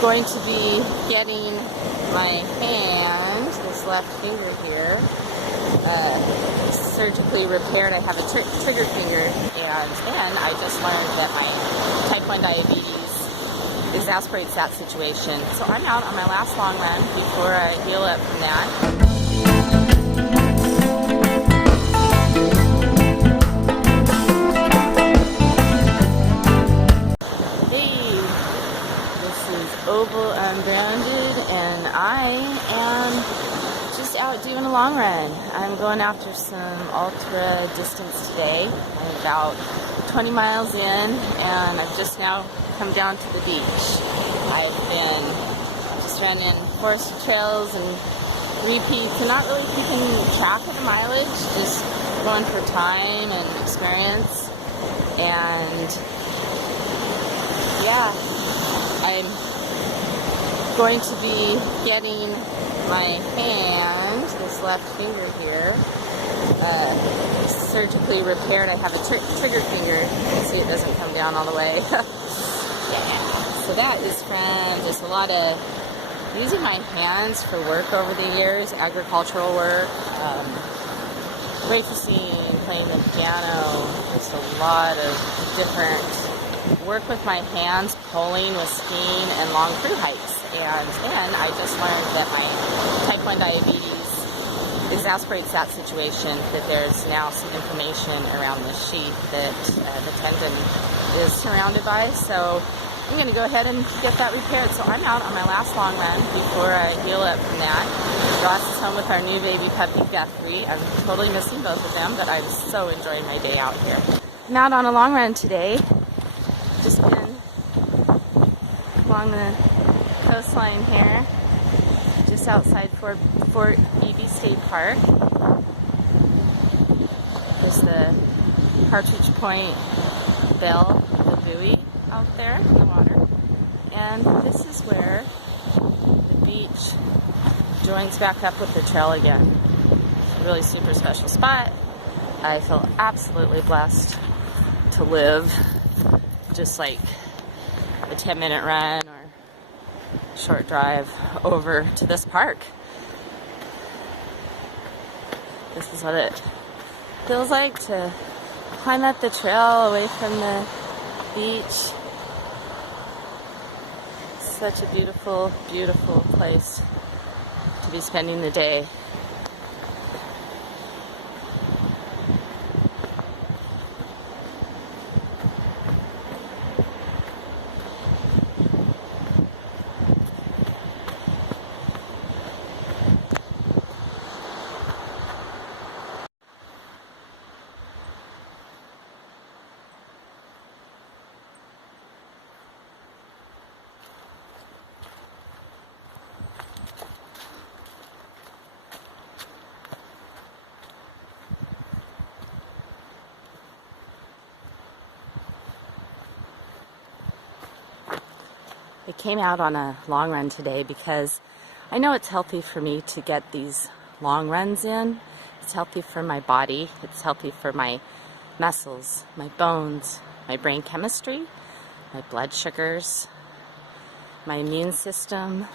going to be getting my hand, this left finger here, surgically repaired. I have a trigger finger, and then I just learned that my type 1 diabetes exacerbates that situation. So I'm out on my last long run before I heal up from that. OBAL Unbranded, and I am just out doing a long run. I'm going after some ultra distance today. I'm about 20 miles in, and I've just now come down to the beach. I've been just running forest trails and repeats and not really keeping track of the mileage, just going for time and experience. And yeah, I'm going to be getting my hand, this left finger here, surgically repaired. I have a trigger finger. You can see it doesn't come down all the way. Yeah. So that is from just a lot of using my hands for work over the years, agricultural work, waitressing, playing the piano, just a lot of different work with my hands, pulling with skiing and long thru hikes. And then I just learned that my type 1 diabetes exacerbates that situation, that there's now some inflammation around the sheath that the tendon is surrounded by. So I'm going to go ahead and get that repaired. So I'm out on my last long run before I heal up from that. Ross is home with our new baby puppy, Guthrie. I'm totally missing both of them, but I'm so enjoying my day out here. I'm out on a long run today. Just been along the coastline here, just outside Fort Eby State Park. There's the Partridge Point bell, the buoy out there in the water. And this is where the beach joins back up with the trail again. It's a really super special spot. I feel absolutely blessed to live just like a 10-minute run or short drive over to this park. This is what it feels like to climb up the trail away from the beach. Such a beautiful, beautiful place to be spending the day. I came out on a long run today because I know it's healthy for me to get these long runs in. It's healthy for my body. It's healthy for my muscles, my bones, my brain chemistry, my blood sugars, my immune system,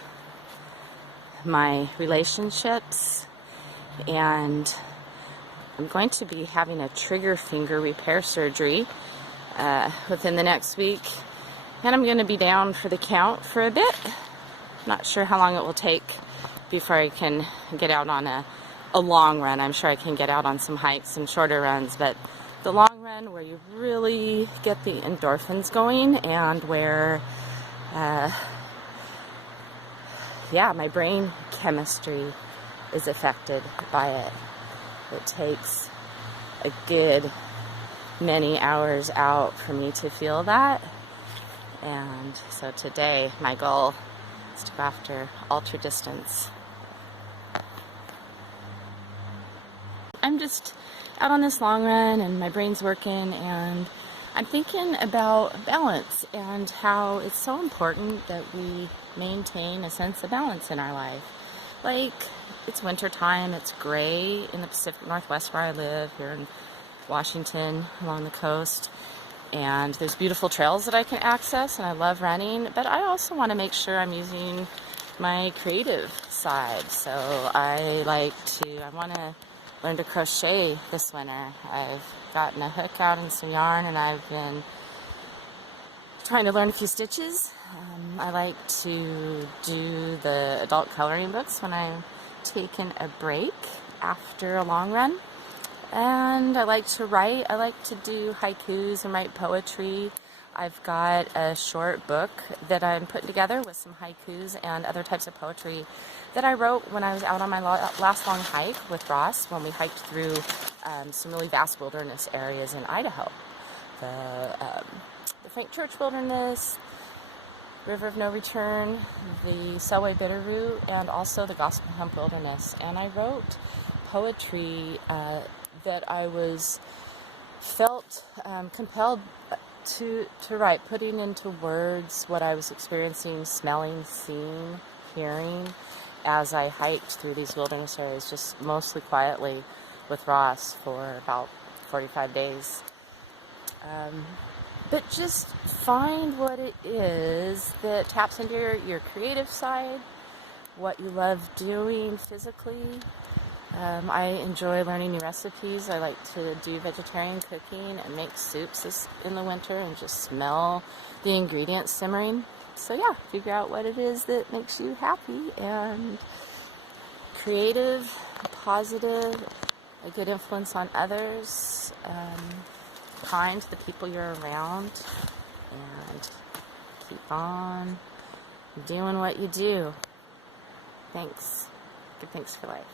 my relationships, and I'm going to be having a trigger finger repair surgery within the next week. And I'm going to be down for the count for a bit. Not sure how long it will take before I can get out on a long run. I'm sure I can get out on some hikes and shorter runs, but the long run where you really get the endorphins going and where, my brain chemistry is affected by it. It takes a good many hours out for me to feel that. And so today, my goal is to go after ultra distance. I'm just out on this long run and my brain's working, and I'm thinking about balance and how it's so important that we maintain a sense of balance in our life. Like, it's winter time, it's gray in the Pacific Northwest where I live, here in Washington along the coast. and there's beautiful trails that I can access, and I love running, but I also want to make sure I'm using my creative side. So I want to learn to crochet this winter. I've gotten a hook out and some yarn, and I've been trying to learn a few stitches. I like to do the adult coloring books when I'm taking a break after a long run. And I like to write. I like to do haikus and write poetry. I've got a short book that I'm putting together with some haikus and other types of poetry that I wrote when I was out on my last long hike with Ross, when we hiked through some really vast wilderness areas in Idaho. The Frank Church Wilderness, River of No Return, the Selway Bitterroot, and also the Gospel Hump Wilderness. And I wrote poetry that I felt compelled to write, putting into words what I was experiencing, smelling, seeing, hearing, as I hiked through these wilderness areas, just mostly quietly with Ross for about 45 days. But just find what it is that taps into your creative side, what you love doing physically. I enjoy learning new recipes. I like to do vegetarian cooking and make soups in the winter and just smell the ingredients simmering. So yeah, figure out what it is that makes you happy and creative, positive, a good influence on others, kind to the people you're around, and keep on doing what you do. Thanks. Good thanks for life.